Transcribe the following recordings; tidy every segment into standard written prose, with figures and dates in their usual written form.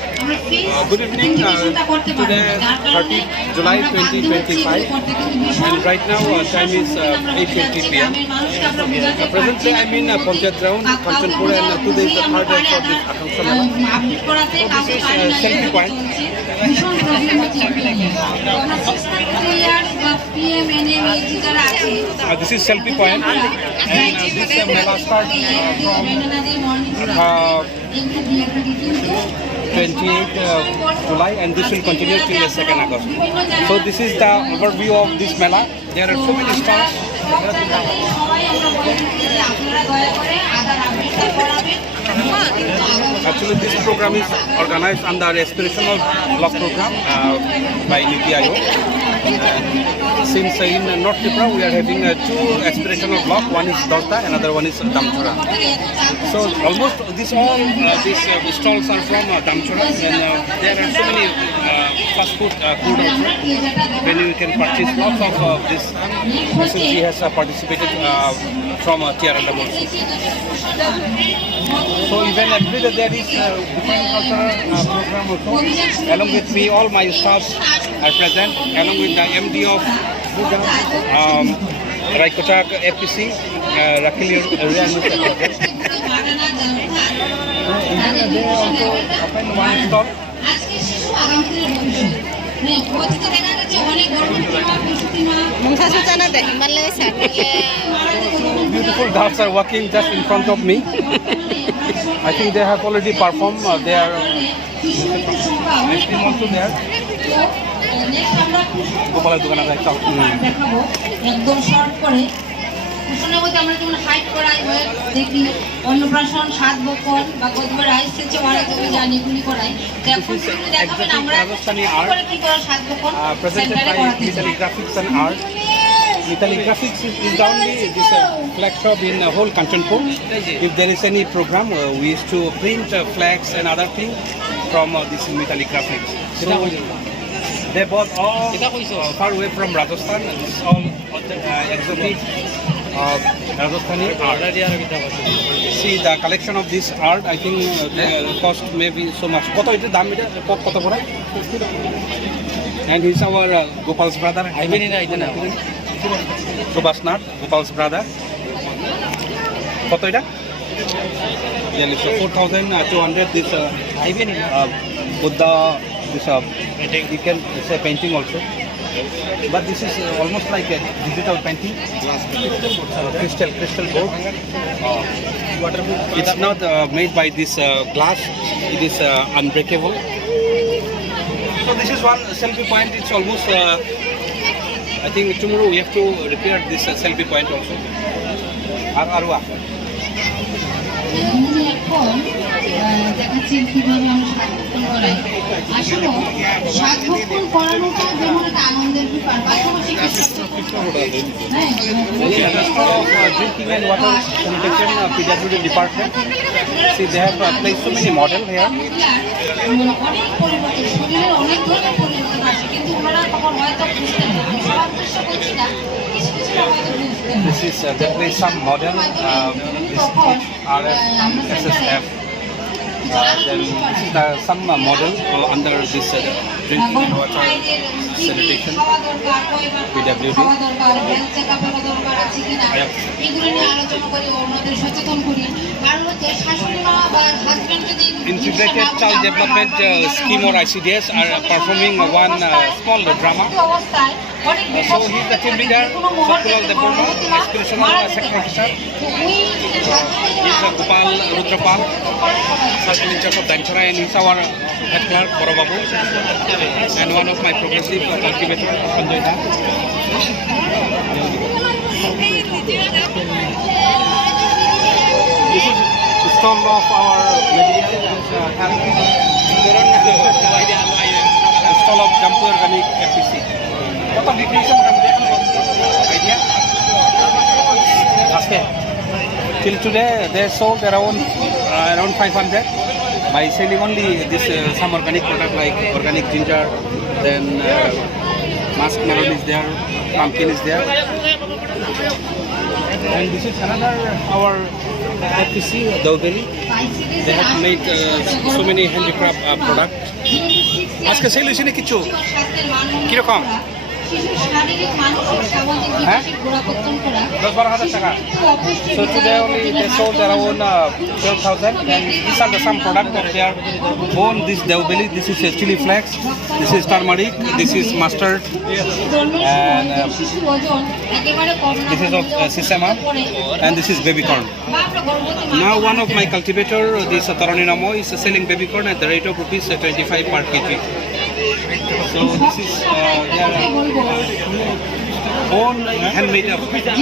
Good evening. Today 30th July 2025 and right now time is 8:20 p.m. Presently I'm in Panchayat ground, Kanchanpur, and today is the third day for this Akansha Mela. So this is selfie point. This is selfie point and this Mela starts from 28 July and this will continue till the 2nd August. So this is the overview of this Mela. There are so many stalls. Actually this program is organized under Aspirational Block program by Niti Aayog. Since in North Tripura we are having two aspirational block, one is Dorta, another one is Damchora. So almost these stalls are from Damchora, and there are so many fast food also. When you can purchase lots of this. Recently has participated from TRLM also. So even every day there is different cultural program also. Along with me, all my staffs are present, along with the MD of Raikotak FPC, Rakhilir Rian. They also open one stall. Beautiful dogs are walking just in front of me. I think they have already performed. They are ice cream also there. গোপালের দোকানে যাই চাও একদম short করে কুশনের মধ্যে আমরা যেমন height করাই হয় দেখি অন্নপ্রাশন সাত বকল বা গদবের রাইস থেকে ওরা তুমি জানি গুলি করাই দেখুন দেখাবেন আমরা রাজস্থানী আর্ট কি করে সাত বকল সেন্টারে করাতে Mitali graphics and art Mitali Graphics is the only this flag shop in whole Kanchanpur. If there is any program, we used to print flags and other things from this Mitali Graphics. So they bought all far away from Rajasthan. This is all exotic Rajasthani art. See the collection of this art. I think the cost may be so much. Koto ite dam ite koto porai? And he's our Gopal's brother. I mean in ite na. Subhash Nath, Gopal's brother. Koto ita? Yeah, so 4,200. This Buddha. This you can say painting also, but this is almost like a digital painting. Crystal board. It's not made by this glass. It is unbreakable. So this is one selfie point. It's almost. I think tomorrow we have to repair this selfie point also. Arwa. দেখাচ্ছেন কিভাবে আমরা সাধভক্ষণ করাই আসলে সাধভক্ষণ করানোটা যেমন একটা আনন্দের ব্যাপার পাশাপাশি drinking and water sanitation PWD department. See they have placed so many models here. অনেক পরিবর্তন শরীরের অনেক ধরনের পরিবর্তন আসে কিন্তু ওনারা তখন হয়তো বুঝতে না আমি সবার উদ্দেশ্য বলছি না কিছু কিছু হয়তো বুঝতে না. This is definitely some model. This RSSF. Then this is some model under this drinking and water sanitation PWD. Integrated Child Development Scheme or ICDS are performing one small drama. So he is the team leader, Sakulal Deborma, Aspirational Sector Officer. He is Gopal Rudrapal, Circle in charge of Damchora, and he is our head clerk, Borobabu, and one of my progressive cultivators, Sanjay Da. This is the stall of our material, stall of Jampu Organic FPC. What are the definition idea? Till today, they sold around 500 by selling only this some organic product like organic ginger, then musk melon is there, pumpkin is there, and this is another our FPC, Daubeli. They have made so many handicraft product. আজকে sell হয়েছে না কিছু কিরকম শিশুর শারীরিক মানসিক সামাজিক বিকাশের গোড়াপত্তন করা 10-12,000 টাকা so today only they sold around 12,000 and these are the some product of their own this Daubeli, this is chili flakes, this is turmeric, this is mustard and শিশুর ওজন একেবারে কম না this is of sesame and this is baby corn. Now one of my cultivator, this Tarani Namo, is selling baby corn at the rate of rupees 25 per kg. So this is their own handmade product.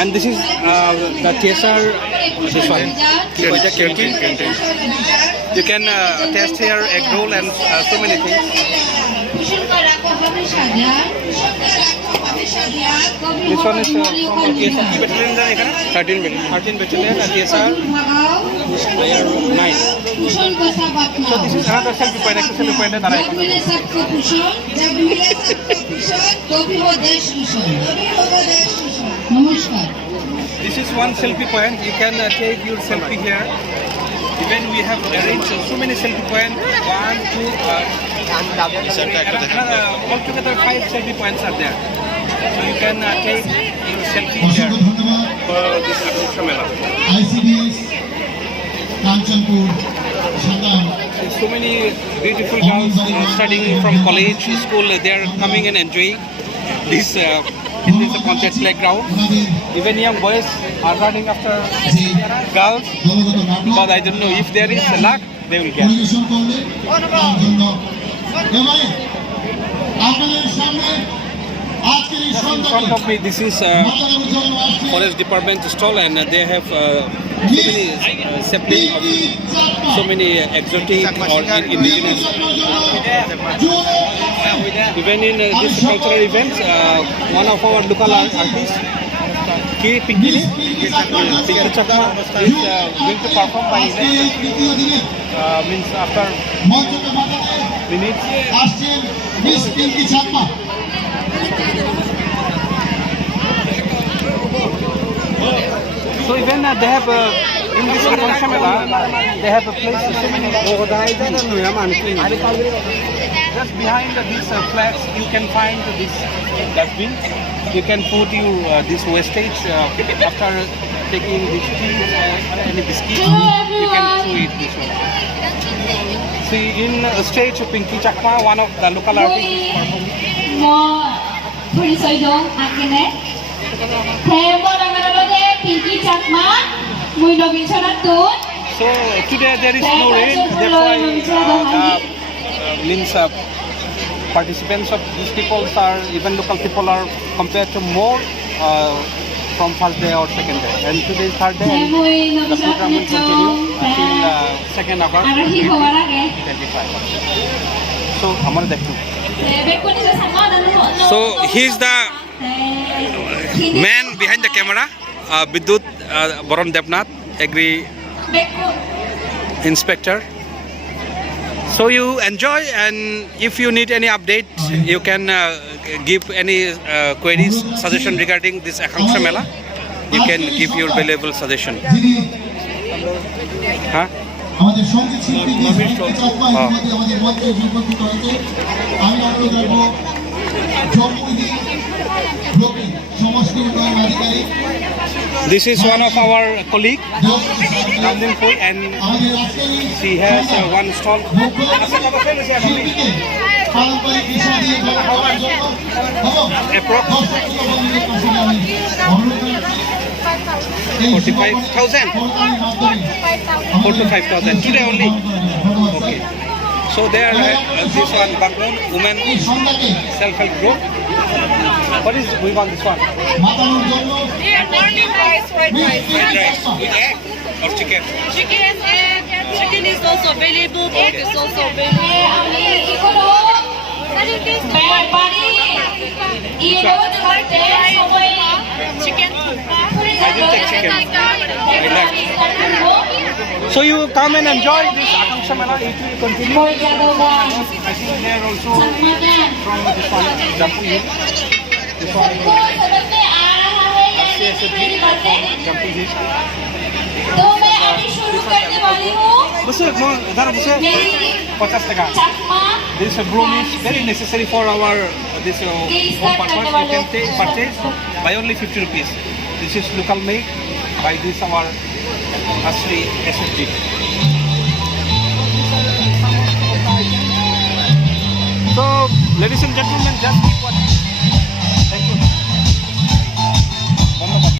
And this is the TSR, this one. You can taste here egg roll and so many things. This one is from battalion, 13 battalion and TSR 9. So this is another selfie point, selfie point that This is one selfie point. You can take your selfie here. Even we have arranged so many selfie points. 1, 2, another altogether 5 selfie points are there. So you can take your selfie here for this Aksha Mela. ICDS, Kanchanpur, Shatam. So many beautiful girls studying from college, school. They are coming and enjoying this. In this contact playground. Even young boys are running after girls, but I don't know if there is luck, they will get. In front of me, this is forest department stall, and they have so many sapling of so many exotic or indigenous. Even in this cultural events, one of our local artists, K. Pinky Chakma, is going to perform by means after minutes. So even they have in this Aksha Mela, they have a place so many. Just behind these flags, you can find this dustbin. You can put this wastage after taking this tea, any biscuit, you can throw it this way. See, in stage, Pinky Chakma, one of the local artists is performing. So today there is no rain, that's why means participants of these people are, even local people are compared to more from first day or second day. And today is third day and the program will continue until 2nd August 2025. So, Amar Dekhu. So, he is the man behind the camera, Bidut Baron Debnath, Agri Inspector. So you enjoy, and if you need any update, you can give any queries, suggestion regarding this Aksha Mela. You can give your valuable suggestion. Huh? আমাদের সঙ্গীত শিল্পী আমাদের মঞ্চে উপস্থিত হয়েছে আমি অনুরোধ রাখবো জন্মদিন ব্লকের সমষ্টি উন্নয়ন আধিকারিক This is one of our colleague, and she has one stall. পারম্পরিক বিষয় দিয়ে হওয়ার জন্য Approx 45,000. 45,000 today only. Okay. So there, this one background women self-help group. What is we want this one? Morning rice, fried rice. Fried rice with egg or chicken? Chicken and egg. Chicken is also available. Egg is also available. Chicken. I didn't take chicken. I left. So you come and enjoy this Aksha Mela. It will continue. I think there also from this one, Jampu. this one सबको समझ में आ रहा है या नहीं मेरी बातें? तो मैं अभी शुरू करने वाली हूँ Busse, dar busse. मेरी 50 taka. Chakma This broom is very necessary for our this home purpose. You can purchase by only 50 rupees. This is local made by this our Asri SFG. So, ladies and gentlemen, just